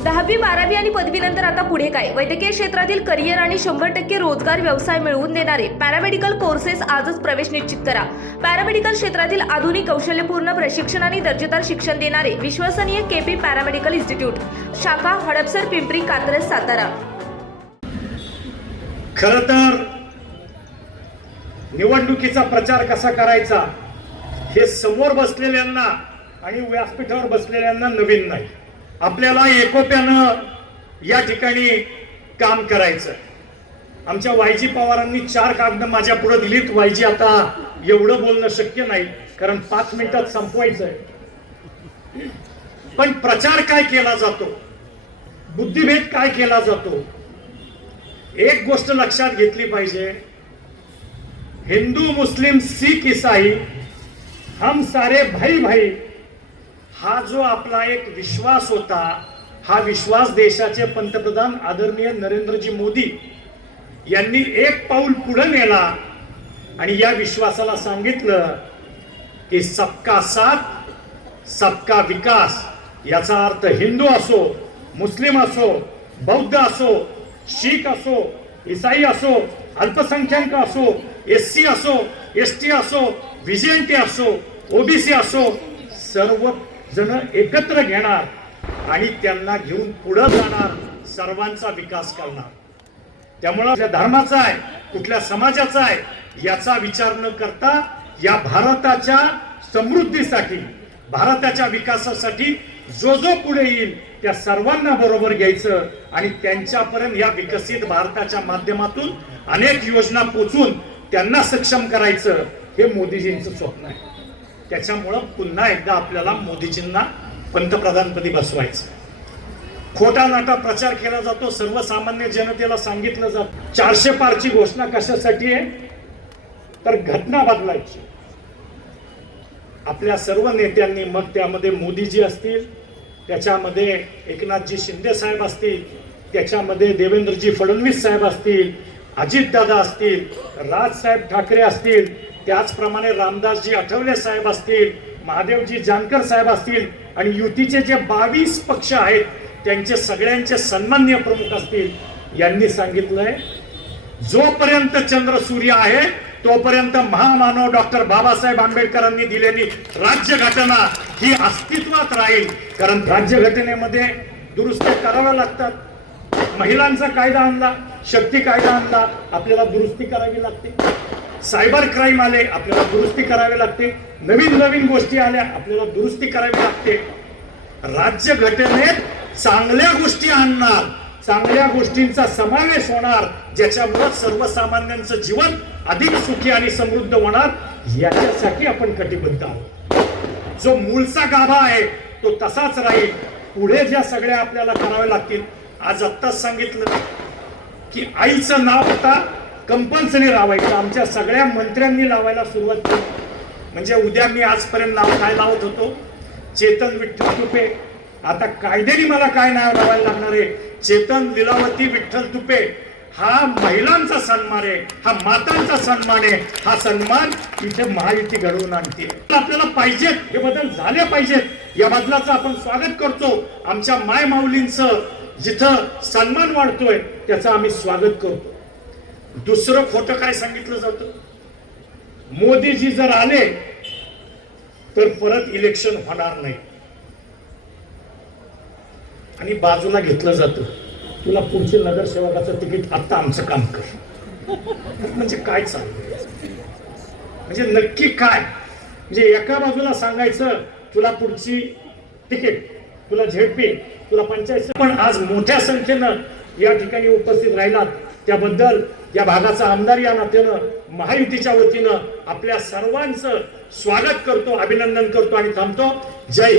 10वी 12वी आणि पदवीनंतर आता पुढे काय? वैद्यकीय क्षेत्रातील करिअर आणि 100% रोजगार व्यवसाय मिळवून देणारे पॅरामेडिकल कोर्सेस आजच प्रवेश निश्चित करा. पॅरामेडिकल क्षेत्रातील आधुनिक कौशल्यपूर्ण प्रशिक्षण आणि दर्जेदार शिक्षण देणारे विश्वसनीय केपी पॅरामेडिकल इन्स्टिट्यूट, शाखा हडपसर, पिंपरी, कात्रज, सातारा. खरं तर निवडणुकीचा प्रचार कसा करायचा हे समोर बसलेल्यांना आणि व्यासपीठावर बसलेल्यांना नवीन नाही. आपल्याला एकोप्यानं या ठिकाणी काम करायचं. आमच्या वायजी पवारांनी 4 कागद माझ्या पुढे दिलीत. वायजी आता एवढं बोलणं शक्य नाही कारण 5 मिनिटात संपवायचंय. पण प्रचार काय केला जातो, बुद्धिभेद काय केला जातो, एक गोष्ट लक्षात घेतली पाहिजे. हिंदू, मुस्लिम, सिख, ईसाई हम सारे भाई भाई हा जो आपला एक विश्वास होता, हा विश्वास देशाचे पंतप्रधान आदरणीय नरेंद्रजी मोदी यांनी एक पाऊल पुढे नेला आणि या विश्वासाला सांगितलं की सबका साथ सबका विकास. याचा अर्थ हिंदू असो, मुस्लिम असो, बौद्ध असो, शीख असो, ईसाई असो, अल्पसंख्याक असो, SC असो, ST असो, व्हीजेंटी असो, OBC असो, सर्व जण एकत्र घेणार आणि त्यांना घेऊन पुढे जाणार, सर्वांचा विकास करणार. त्यामुळे कुठल्या धर्माचा आहे, कुठल्या समाजाचा आहे याचा विचार न करता या भारताच्या समृद्धीसाठी, भारताच्या विकासासाठी जो जो पुढे येईल त्या सर्वांना बरोबर घ्यायचं आणि त्यांच्यापर्यंत या विकसित भारताच्या माध्यमातून अनेक योजना पोचून त्यांना सक्षम करायचं, हे मोदीजींचं स्वप्न आहे. त्याच्यामुळं पुन्हा एकदा आपल्याला मोदीजींना पंतप्रधानपदी बसवायचं. खोटा नाटा प्रचार केला जातो, सर्वसामान्य जनतेला सांगितलं जातं. 400 पारची घोषणा कशासाठी आहे तर घटना बदलायची. आपल्या सर्व नेत्यांनी, मग त्यामध्ये मोदीजी असतील, त्याच्यामध्ये एकनाथजी शिंदे साहेब असतील, त्याच्यामध्ये देवेंद्रजी फडणवीस साहेब असतील, अजितदादा असतील, राजसाहेब ठाकरे असतील, त्याचप्रमाणे रामदासजी आठवले साहेब असतील, महादेवजी जानकर साहेब असतील आणि युतीचे जे 22 पक्ष आहेत त्यांचे सगळ्यांचे सन्माननीय प्रमुख असतील. यांनी सांगितलंय जोपर्यंत चंद्र सूर्य आहे तोपर्यंत महामानव डॉक्टर बाबासाहेब आंबेडकरांनी दिलेली राज्यघटना ही अस्तित्वात राहील. कारण राज्यघटनेमध्ये दुरुस्त्या कराव्या लागतात. महिलांचा कायदा आणला, शक्ती कायदा आणला, आपल्याला दुरुस्ती करावी लागते. सायबर क्राईम आले, आपल्याला दुरुस्ती करावी लागते. नवीन नवीन गोष्टी आल्या, आपल्याला दुरुस्ती करावी लागते. राज्यघटनेत चांगल्या गोष्टी आणणार, चांगल्या गोष्टींचा समावेश होणार, ज्याच्यामुळे सर्वसामान्यांचं जीवन अधिक सुखी आणि समृद्ध होणार, याच्यासाठी आपण कटिबद्ध आहोत. जो मूळचा गाभा आहे तो तसाच राहील. पुढे ज्या सगळ्या आपल्याला कराव्या लागतील, आज आत्ताच सांगितलं की आईचं नाव आता कंपल्सरी लावायचं. आमच्या सगळ्या मंत्र्यांनी लावायला सुरुवात केली. म्हणजे उद्या मी आजपर्यंत नाव काय लावत होतो, चेतन विठ्ठल तुपे. आता कायद्याने मला काय नाव लावायला लागणार आहे, चेतन लीलावती विठ्ठल तुपे. हा महिलांचा सन्मान आहे, हा मातांचा सन्मान आहे. हा सन्मान इथे महायुती घडवून आणते. आपल्याला पाहिजेत, हे बदल झाले पाहिजेत. या बदलाचं आपण स्वागत करतो. आमच्या माय माऊलींचं जिथं सन्मान वाढतोय त्याचं आम्ही स्वागत करतो. दुसरं खोटं काय सांगितलं जातं, मोदीजी जर आले तर परत इलेक्शन होणार नाही आणि बाजूला घेतलं जातं, तुला पुढचे नगरसेवकाचं तिकीट आता आमचं काम कर. म्हणजे काय चाललंय, म्हणजे नक्की काय? म्हणजे एका बाजूला सांगायचं तुला पुढची तिकीट, तुला झेडपी, तुला पंचायत. पण आज मोठ्या संख्येनं या ठिकाणी उपस्थित राहिलात त्याबद्दल या भागाचा आमदार या नात्यानं, महायुतीच्या वतीनं आपल्या सर्वांचं स्वागत करतो, अभिनंदन करतो आणि थांबतो. जय